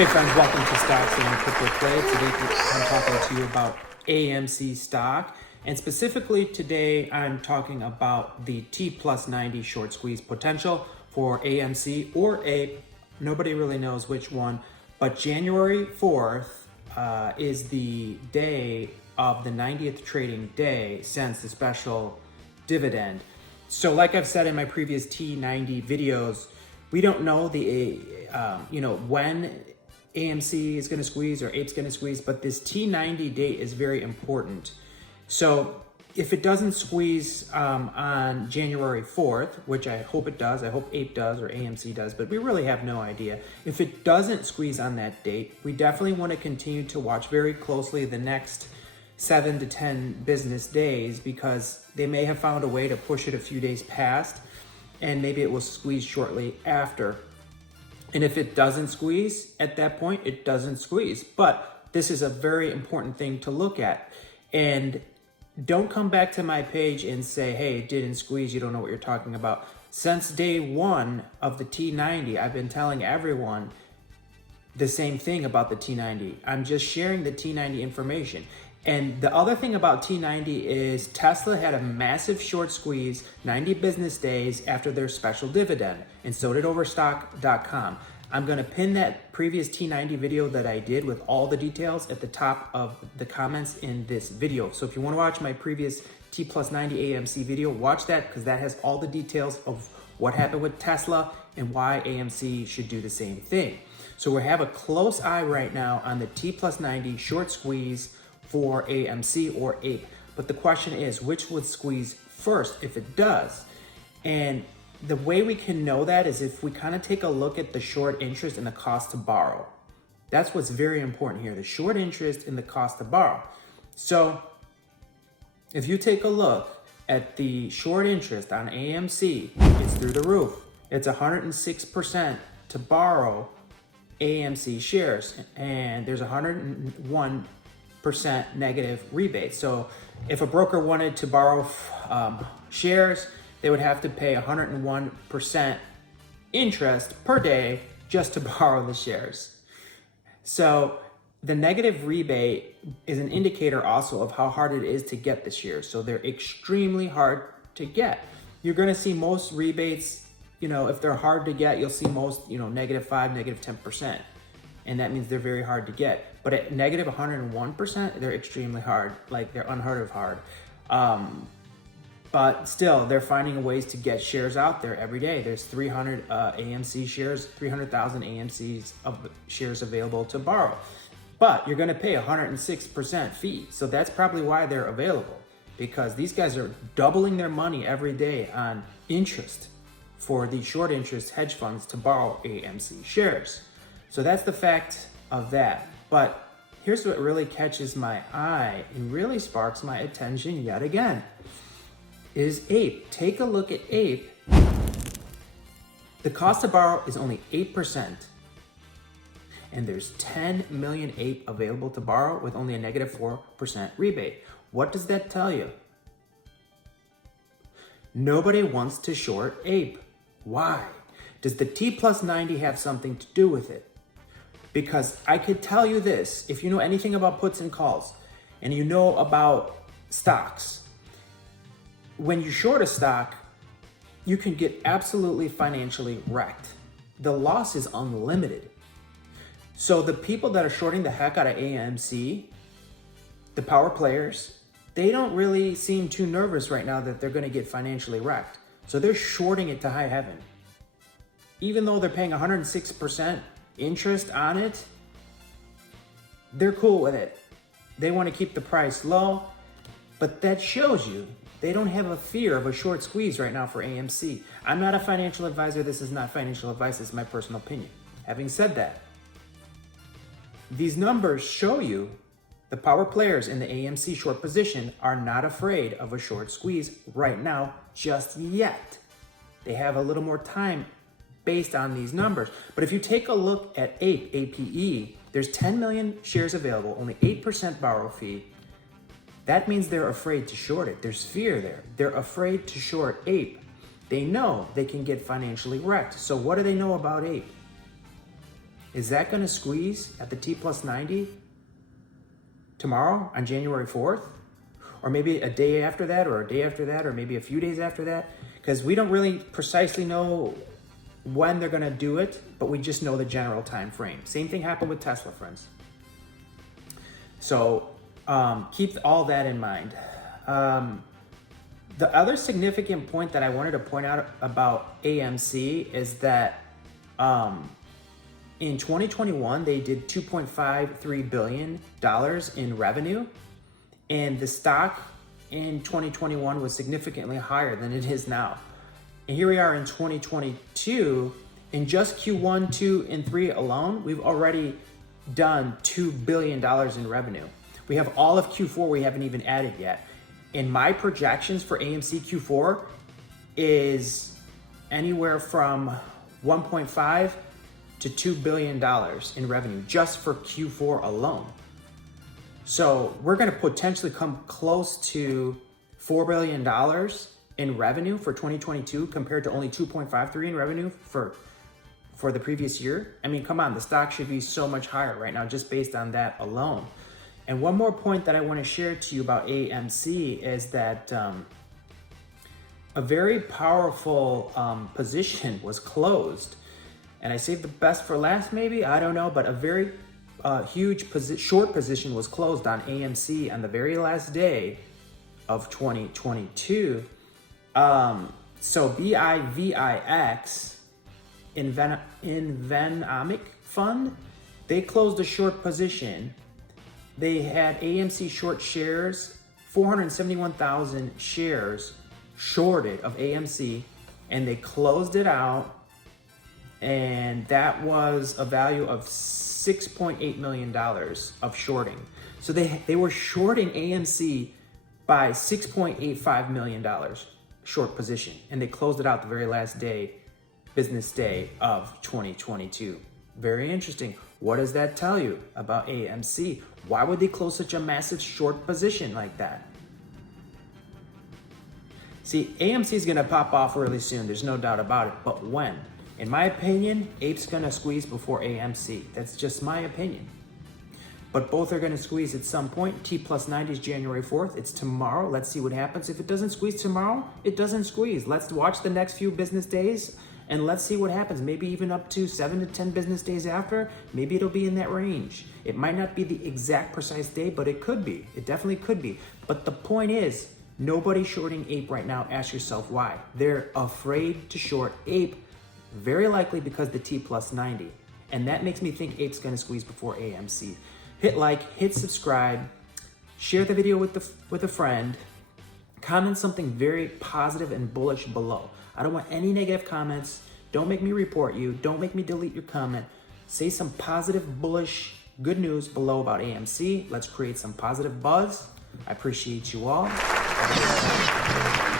Hey friends, welcome to Stocks and Crypto Play. Today I'm talking to you about AMC stock, and specifically today I'm talking about the T+90 short squeeze potential for AMC or APE. Nobody really knows which one, but January 4th is the day of the 90th trading day since the special dividend. So like I've said in my previous T90 videos, we don't know when AMC is going to squeeze or APE's going to squeeze, but this T90 date is very important. So if it doesn't squeeze on January 4th, which I hope it does, I hope APE does or AMC does, but we really have no idea. If it doesn't squeeze on that date, we definitely want to continue to watch very closely the next 7 to 10 business days, because they may have found a way to push it a few days past, and maybe it will squeeze shortly after. And if it doesn't squeeze at that point, it doesn't squeeze. But this is a very important thing to look at. And don't come back to my page and say, hey, it didn't squeeze, you don't know what you're talking about. Since day one of the T90, I've been telling everyone the same thing about the T90. I'm just sharing the T90 information. And the other thing about T90 is Tesla had a massive short squeeze 90 business days after their special dividend, and so did Overstock.com. I'm going to pin that previous T90 video that I did with all the details at the top of the comments in this video. So if you want to watch my previous T+90 AMC video, watch that, because that has all the details of what happened with Tesla and why AMC should do the same thing. So we have a close eye right now on the T+90 short squeeze for AMC or APE. But the question is, which would squeeze first if it does? And the way we can know that is if we kind of take a look at the short interest and the cost to borrow. That's what's very important here, the short interest and the cost to borrow. So if you take a look at the short interest on AMC, it's through the roof. It's 106% to borrow AMC shares, and there's 101% negative rebate. So if a broker wanted to borrow shares, they would have to pay 101% interest per day just to borrow the shares. So the negative rebate is an indicator also of how hard it is to get the shares. So they're extremely hard to get. You're going to see most rebates, if they're hard to get, you'll see most, -5%, -10%. And that means they're very hard to get. But at negative 101%, they're extremely hard, like they're unheard of hard. But still, they're finding ways to get shares out there every day. There's 300 AMC shares, 300,000 AMC's of shares available to borrow. But you're gonna pay 106% fee. So that's probably why they're available, because these guys are doubling their money every day on interest for the short interest hedge funds to borrow AMC shares. So that's the fact of that. But here's what really catches my eye and really sparks my attention yet again, is APE. Take a look at APE. The cost to borrow is only 8%. And there's 10 million APE available to borrow with only a -4% rebate. What does that tell you? Nobody wants to short APE. Why? Does the T+90 have something to do with it? Because I could tell you this, if you know anything about puts and calls, and you know about stocks, when you short a stock, you can get absolutely financially wrecked. The loss is unlimited. So the people that are shorting the heck out of AMC, the power players, they don't really seem too nervous right now that they're going to get financially wrecked. So they're shorting it to high heaven. Even though they're paying 106% interest on it, they're cool with it. They want to keep the price low, but that shows you they don't have a fear of a short squeeze right now for AMC. I'm not a financial advisor. This is not financial advice. This is my personal opinion. Having said that, these numbers show you the power players in the AMC short position are not afraid of a short squeeze right now, just yet. They have a little more time based on these numbers. But if you take a look at APE, APE, there's 10 million shares available, only 8% borrow fee. That means they're afraid to short it. There's fear there. They're afraid to short APE. They know they can get financially wrecked. So what do they know about APE? Is that going to squeeze at the T+90 tomorrow on January 4th? Or maybe a day after that, or a day after that, or maybe a few days after that? Because we don't really precisely know when they're going to do it, but we just know the general time frame. Same thing happened with Tesla, friends. So keep all that in mind. The other significant point that I wanted to point out about AMC is that in 2021, they did $2.53 billion in revenue, and the stock in 2021 was significantly higher than it is now. And here we are in 2022, in just Q1, 2, and 3 alone, we've already done $2 billion in revenue. We have all of Q4 we haven't even added yet. And my projections for AMC Q4 is anywhere from 1.5 to $2 billion in revenue just for Q4 alone. So we're going to potentially come close to $4 billion in revenue for 2022 compared to only 2.53 in revenue for the previous year. I mean, come on, the stock should be so much higher right now just based on that alone. And one more point that I want to share to you about AMC is that a very powerful position was closed. And I saved the best for last, maybe, I don't know, but a very huge short position was closed on AMC on the very last day of 2022. So BIVIX, Invenomic Fund, they closed a short position. They had AMC short shares, 471,000 shares shorted of AMC, and they closed it out, and that was a value of $6.8 million of shorting. So they were shorting AMC by $6.85 million short position, and they closed it out the very last day, business day of 2022. Very interesting. What does that tell you about AMC? Why would they close such a massive short position like that? See, AMC is going to pop off really soon. There's no doubt about it. But when? In my opinion, APE's going to squeeze before AMC. That's just my opinion. But both are going to squeeze at some point. T+90 is January 4th. It's tomorrow. Let's see what happens. If it doesn't squeeze tomorrow, it doesn't squeeze. Let's watch the next few business days and let's see what happens. Maybe even up to 7 to 10 business days after, maybe it'll be in that range. It might not be the exact precise day, but it could be. It definitely could be. But the point is, nobody's shorting APE right now. Ask yourself why. They're afraid to short APE, very likely because the T+90. And that makes me think APE's gonna squeeze before AMC. Hit like, hit subscribe, share the video with a friend, comment something very positive and bullish below. I don't want any negative comments. Don't make me report you. Don't make me delete your comment. Say some positive, bullish, good news below about AMC. Let's create some positive buzz. I appreciate you all. Have a good day.